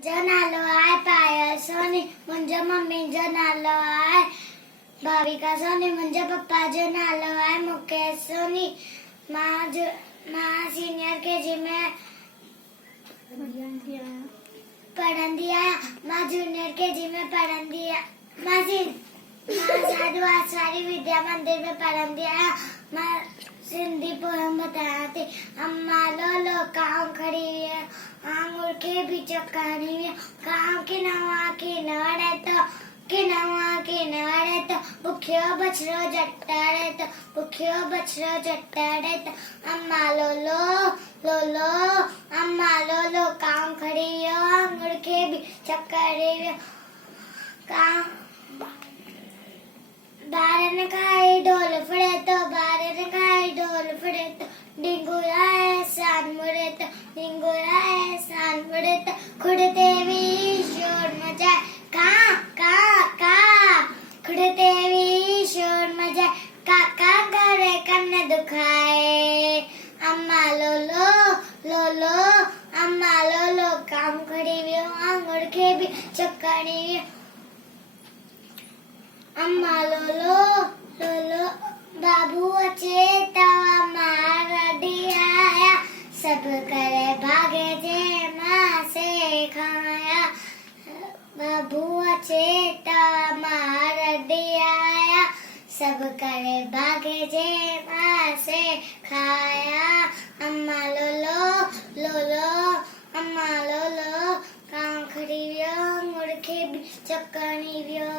जो नालो आहे पायल सोनी, मुंहिंजो मम्मी जो नालो आहे भाविका सोनी, मुंहिंजे पप्पा जो नालो आहे मुकेश सोनी। मां सीनियर केजी में पढ़ंदी आहियां। मां जूनियर केजी में पढ़ंदी आहियां। मां साधू आसवारी विद्या मंदिर में पढ़ंदी आहियां। मां सिंधी पोयम बताया थी। अम्मा लो कांव खड़ी है, आंगुर के भी चक्कानी है, कांव की नवाड़े तो भुखियो बछड़ो जट्टाड़े तो अम्मा लो अम्मा लो कांव खड़ी है, आंगुर के भी चक्कानी है, बारन खाई ढोल फड़े तो डिंगुरा एहसान मुड़े तो खुड़ते भी शोर मचाए का खुड़ते भी शोर मचाए काका करे कन्न दुखाए। अम्मा लो अम्मा लो काम खड़ी भी आंगुर के भी चक्करी भी अम्मा लो बाबू अचे तवा मार दिया, सब करे भागे जे माँ से खाया। बाबू अचे तवा मार दिया, सब करे भागे जे माँ से खाया। अम्मा लो अम्मा लो काम खड़ी वियो मुड़ के भी चक्कनी वियो।